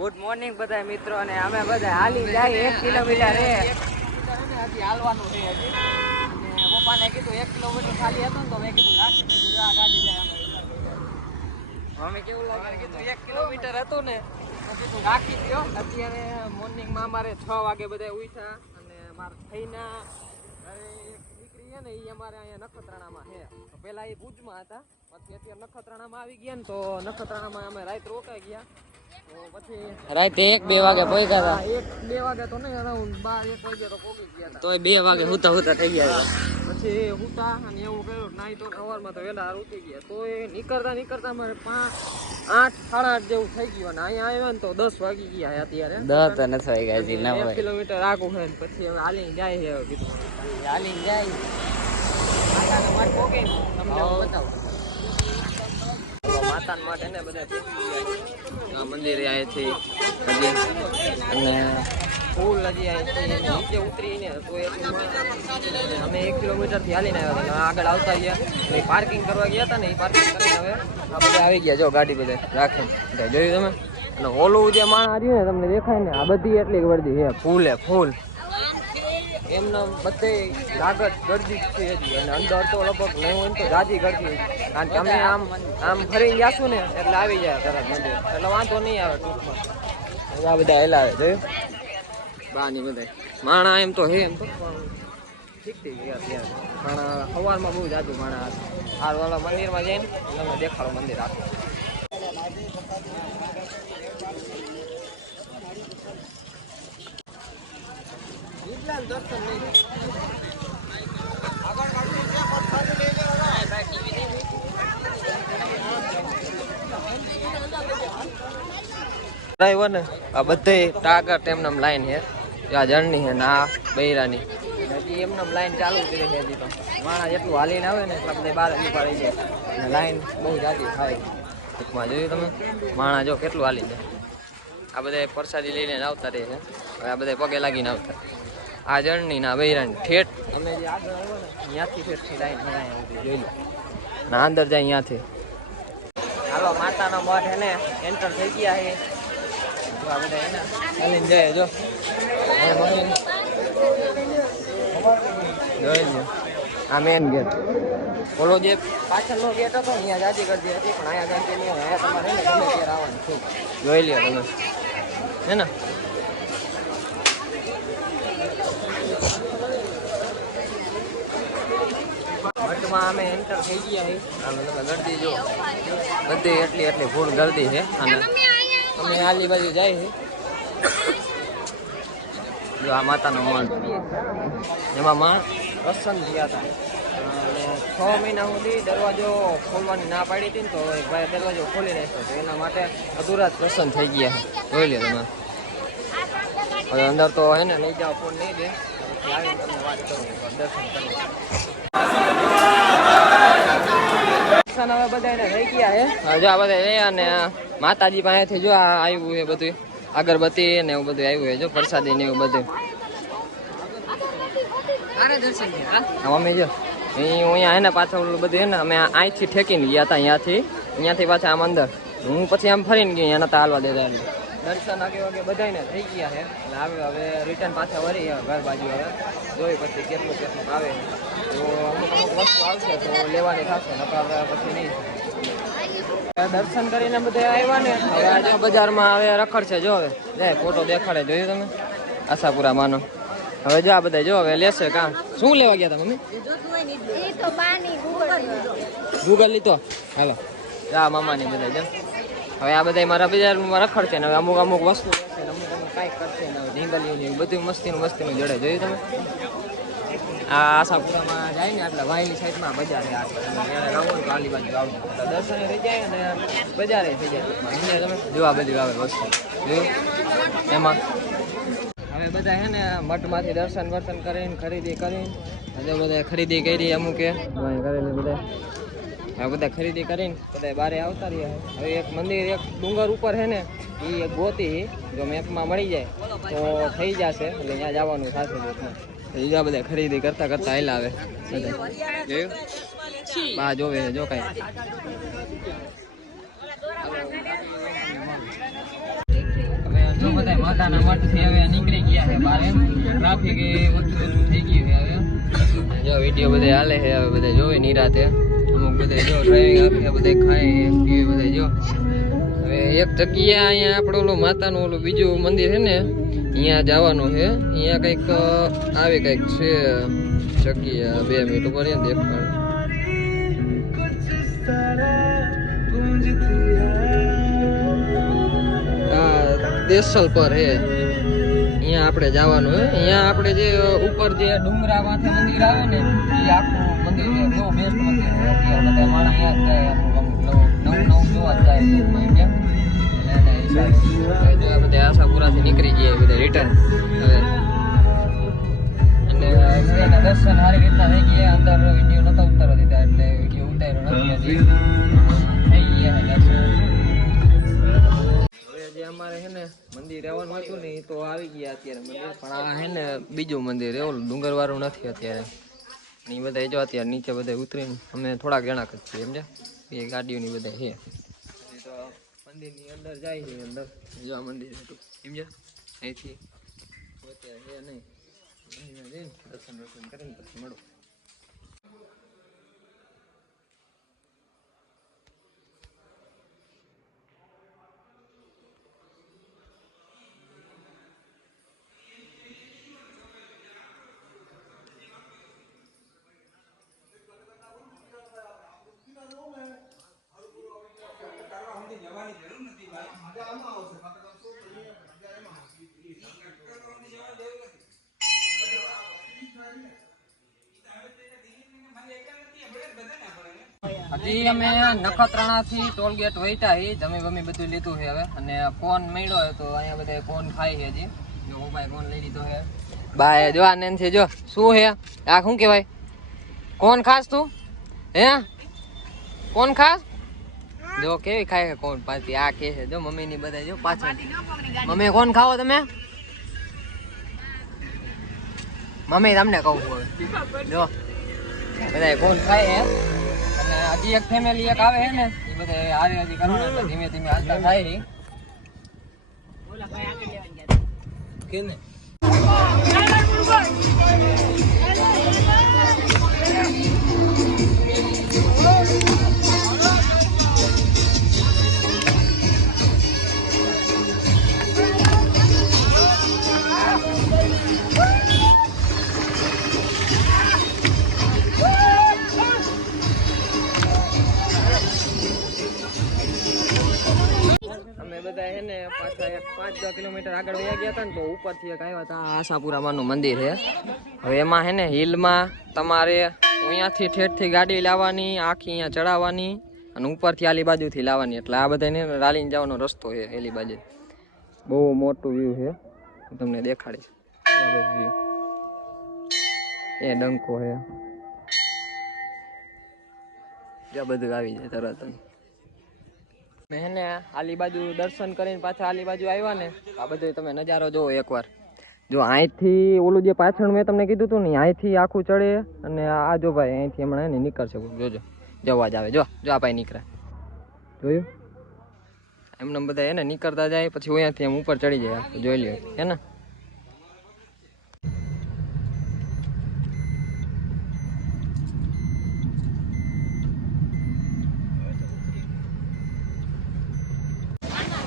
Good morning બધા મિત્રો અને અમે બધા હાલી જાય 1 કિલોમીટર હે હજી હાલવાનું છે હજી અને પપ્પાને કીધું 1 કિલોમીટર ખાલી હતો ને તો મેં કીધું રાખી દીધું આ ગાડી જાય અમે કેવું લાગે કીધું 1 કિલોમીટર હતું ને તો કીધું રાખી દો અત્યારે મોર્નિંગમાં અમારે 6 વાગે બધા ઉઠ્યા અને મારા થઈના દીકરી છે ને એ અમારે અહીંયા નખત્રાણામાં છે તો પહેલા એ ભુજમાં હતા પછી અત્યારે નખત્રાણામાં આવી ગયા ને તો નખત્રાણામાં અમે રાત રોકાઈ ગયા રાતે 1-2 વાગે પહોંચ્યા હતા 1-2 વાગે તો નહીં અરાઉન્ડ 12-1 વાગે તો પહોંચી ગયા હતા તો 2 વાગે હુતા થઈ ગયા પછી હુતા અને એવું કર્યું નાઈ તો સવારમાં તો વહેલા ઉઠી ગયા તો એ નીકળતા મારે 8-8:30 જેવું થઈ ગયું અને અહીંયા આવ્યા ને તો 10 વાગી ગયા અત્યારે 10 તો નથી વાગ્યા હજી 1 કિલોમીટર આગું છે પછી હવે હાલીને જાય છે કીધું હાલીને જાય માતાને માટે પોકે તમને બતાવો માતાન માટે ને બધા મંદિરે આવે છે હજી અને ફૂલ હજી આવે છે નીચે ઉતરીને તો અમે 1 કિલોમીટર થી હાલીને આવ્યા હતા આગળ આવતા ગયા પાર્કિંગ કરવા ગયા હતા ને એ પાર્કિંગ કરીને હવે આ બધા આવી ગયા જો ગાડી બધે રાખીને જોયું તમે અને ઓલું જે માણસ આવ્યું ને તમને દેખાય ને આ બધી એટલી વર્દી છે ફૂલ એમના બધે લાગત ગરદી છે હજી અને અંદર તો લગભગ નહીં હોય તો જાજી ગરદી કારણ કે અમે આમ ફરી જશું ને એટલે આવી જાય તરત મંદિર એટલે વાંધો નહીં આવે ટૂંકમાં આ બધા હેલાવે જોયું બાની બધા માણા એમ તો હે એમ તો ઠીક થઈ ગયા ત્યારે માણા સવારમાં બહુ જાજુ માણા આ વાળા મંદિરમાં જઈને તમે દેખાડો મંદિર આખું દર્શન નહીં ડ્રાઈવર ને આ બધે ટાગર એમનામ લાઈન છે આ જર્ની છે ને આ બૈરાની હજી એમનામ લાઈન ચાલુ કરી છે હજી તો માણસ જેટલું હાલીને આવે ને એટલા બધા બહાર ઉભા રહી જાય અને લાઈન બહુ જાજી થાય ટૂંકમાં જોયું તમે માણસ જો કેટલું હાલી જાય આ બધા પ્રસાદી લઈને આવતા રહે છે હવે આ બધા પગે લાગીને આવતા આ જર્ની ના બૈરાની ઠેઠ અમે જે આગળ આવ્યો ને ત્યાંથી ઠેઠથી લાઈન જોઈ લો ના અંદર જાય ત્યાંથી હાલો માતાનો મઠ હે ને એન્ટર થઈ ગયા છે આ બધા એને હાલીને જાય જો જોઈ લો આ મેન ગેટ ઓલો જે પાછળનો ગેટ હતો અહીંયા જાજી કરતી હતી પણ અહીંયા જાતી નહીં અહીંયા તમારે ને ગમે ત્યારે આવવાનું છે જોઈ લ્યો તમે હે ને મઠમાં અમે એન્ટર થઈ ગયા અમે તમે ગરદી જો બધી એટલી ફૂલ ગરદી છે અને અમે આલી બાજુ જાય છે જો આ માતાનો મઠ એમાં માં પ્રસન્ન થયા હતા અને 6 મહિના સુધી દરવાજો ખોલવાની ના પાડી હતી ને તો ભાઈ દરવાજો ખોલી નાખ્યો તો એના માટે અધૂરા જ પ્રસન્ન થઈ ગયા છે જોઈ લો તમે હવે અંદર તો હે ને લઈ જાઓ ફોન નહીં દે પછી આવીને તમને વાત કરું દર્શન કરી હવે બધા એને થઈ ગયા છે જો આ બધા રહ્યા ને માતાજી પાસેથી જો આવ્યું છે બધું અગરબત્તી ને એવું બધું આવ્યું છે જો પ્રસાદી ને એવું બધું મમ્મી જો અહીંયા હે ને પાછળ બધું હે ને અમે અહીંથી ઠેકીને ગયા હતા અહીંયાથી પાછા આમ અંદર હું પછી આમ ફરીને ગઈ અહીંયા નતા હાલવા દેતા એટલે દર્શન આગે બધાને થઈ ગયા છે એટલે આવે હવે રિટર્ન પાછા વળી ઘર બાજુ હવે જોઈ પછી કેટલું આવે તો અમુક વસ્તુ આવશે તો લેવાની થશે નકર પછી નહીં દર્શન કરીને બધા આવ્યા ને હવે આજે બજારમાં હવે રખડશે જો હવે જાય ફોટો દેખાડે જોયું તમે આશાપુરા માનો હવે જો આ બધા જો હવે લેશે કાં શું લેવા ગયા હતા મમ્મી ગૂગલ લીધો હાલો જા મામાની બધા જો હવે આ બધા મારા બજારમાં રખડશે ને હવે અમુક વસ્તુ લેશે ને અમુક કાંઈક કરશે ને ઢીંગલીઓની બધું મસ્તીનું જડે જોયું તમે આ આશાપુરામાં જાય ને એટલે વાયલી સાઈડમાં બજાર છે રાઉન્ડ તો આલી બાજુ આવશે દર્શને થઈ જાય અને બજારે થઈ જાય ટૂંકમાં તમે જોવા બધી આવે વસ્તુ જોયું એમાં હવે બધા છે ને મઠમાંથી દર્શન કરીને ખરીદી કરીને હજુ બધા ખરીદી કરી અમુકે કરેલી બધા ખરીદી કરીને બધા બારે આવતા રહ્યા હવે એક મંદિર એક ડુંગર ઉપર છે ને એ ગોતી જો મેપમાં મળી જાય તો થઈ જશે એટલે ત્યાં જવાનું થશે બીજા બધા ખરીદી કરતા હાલ આવે બધા જોયું બા જોવે જો કાંઈ હવે તો બધા માતાના મઠથી હવે નીકળી ગયા છે બહાર. ટ્રાફિક એ ઓછું થઈ ગયું છે હવે. જો વિડીયો બધા હાલે છે હવે, બધા જોવે નિરાતે. અમુક બધા જો ડ્રાઇવિંગ આપે, બધા ખાય પીવે બધા જો. હવે એક જગ્યા અહીંયા આપણું ઓલું માતાનું ઓલું બીજું મંદિર છે ને, અહીંયા જવાનું છે. અહીંયા કંઈક આવે કંઈક છે જગ્યા. 2 મિનિટ ઉપર દેખાડ. દેસલ પર હે, અહીંયા આપણે જવાનું હે. અહીંયા આપણે જે ઉપર જે ડુંગરા માથે મંદિર આવે ને, એ આખું મંદિર છે. બહુ બેસ્ટ મંદિર છે. અત્યારે બધા માણસ અહીંયા જ જાય, નવું જોવા જ જાય. બધા આશાપુરાથી નીકળી ગયા બધા રિટર્ન હવે. અને એના દર્શન સારી રીતના થઈ ગયા. અંદર વિડીયો નતો ઉતારવા દીધા એટલે વિડીયો ઉતાર્યો નથી હજી. થઈ ગયા દર્શન. જે અમારે હે ને મંદિર રહેવાનું હતું ને એ તો આવી ગયા અત્યારે મંદિર. પણ આ હે ને બીજું મંદિર એવું ડુંગર વાળું નથી અત્યારે. એ બધા જો અત્યારે નીચે બધા ઉતરીને અમે થોડાક જણાક જ છીએ સમજ્યા. એ ગાડીઓની બધા છે તો મંદિરની અંદર જાય છે. અંદર જો આ મંદિર હતું સમજ્યા. અહીંથી અત્યારે છે નહીં, જઈને દર્શન કરીને પછી મળો. હજી અમે નખત્રાણાથી ટોલગેટ વહીટા હી. જમી બધું લીધું છે હવે. અને કોન મળ્યો હોય તો અહીંયા બધા કોન ખાય છે હજી. જો હું ભાઈ કોન લઈ લીધો છે. બાય જો આ નેન છે જો શું છે આ શું કહેવાય? કોન ખાસ તું? હે કોન ખાસ? જો કેવી ખાય છે કોણ પાછી. આ કે છે જો મમ્મીની બધા જો પાછળ. મમ્મી કોણ ખાવો તમે? મમ્મી તમને કહું હવે જો બધા કોણ ખાય છે. અને હજી એક ફેમિલી એક આવે છે ને એ બધા હારે હજી કરવાના ધીમે ધીમે હાલતા થાય છે. કેને બધા હે ને પાછા 5-10 કિલોમીટર આગળ વયા ગયા હતા ને તો ઉપરથી એક આવ્યા હતા આશાપુરામાનું મંદિર છે. હવે એમાં હે ને હિલમાં તમારે અહીંયાથી ઠેઠથી ગાડી લાવવાની, આખી અહીંયા ચડાવવાની અને ઉપરથી આલી બાજુથી લાવવાની. એટલે આ બધાને રાલીને જવાનો રસ્તો છે એલી બાજુ. બહુ મોટું વ્યૂ છે, હું તમને દેખાડીશ. આ બધું વ્યૂ એ ડંકો છે જ્યાં બધું આવી જાય તરત. મેં ને આલી બાજુ દર્શન કરીને પાછા આલી બાજુ આવ્યા ને આ બધો તમે નજારો જોવો એકવાર. જો અહીંથી ઓલું જે પાછળ મેં તમને કીધું હતું ને અહીંથી આખું ચડે અને આ જો ભાઈ અહીંથી હમણાં ને નીકળશે. જોજો જવા જ આવે. જો જો આ ભાઈ નીકળે જોયું એમને બધા એને નીકળતા જાય પછી અહીંયાથી એમ ઉપર ચડી જાય. જોઈ લ્યો હે ને.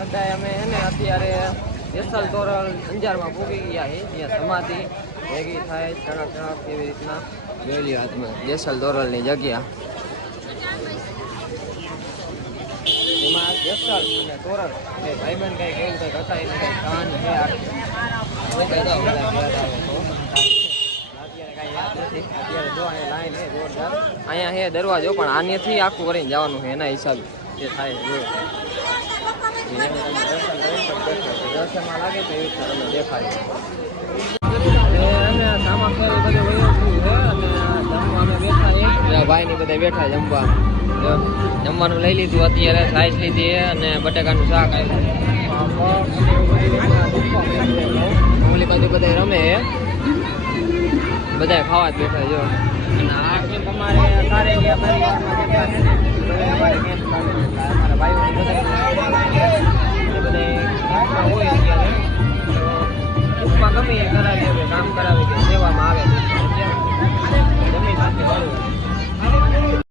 બધા અમે એને અત્યારે જેસલ તોરલ અંજારમાં પૂગી ગયા છે. ત્યાં સમાધિ ભેગી થાય ચણક એવી રીતના જોઈ લ્યો હાથમાં જેસલ તોરલની જગ્યા. એમાં જેસલ અને તોરલ એ ભાઈબંધ કંઈક એવું કંઈક હતા એને કંઈક કહાની છે આખી. અત્યારે જો અહીંયા લાઈન છે જોરદાર. અહીંયા છે દરવાજો પણ આનેથી આખું કરીને જવાનું છે એના હિસાબે જે થાય જોયું. દર્શનમાં લાગે તો એવી તમને દેખાય. ભાઈ ની બધા બેઠા જમવા. જમવાનું લઈ લીધું અત્યારે. સાઈઝ લીધી અને બટાકાનું શાક આવ્યું. બાજુ બધા રમે બધા ખાવા જ બેઠા જો. અને આ છે તમારે કારેલિયા પરિવારમાં જેટલા છે ને અમારા ભાઈઓ બધા હોય અત્યારે ગમે એ કરાવી દે કામ કરાવી દે સેવામાં આવે જમીન સાથે મળ્યું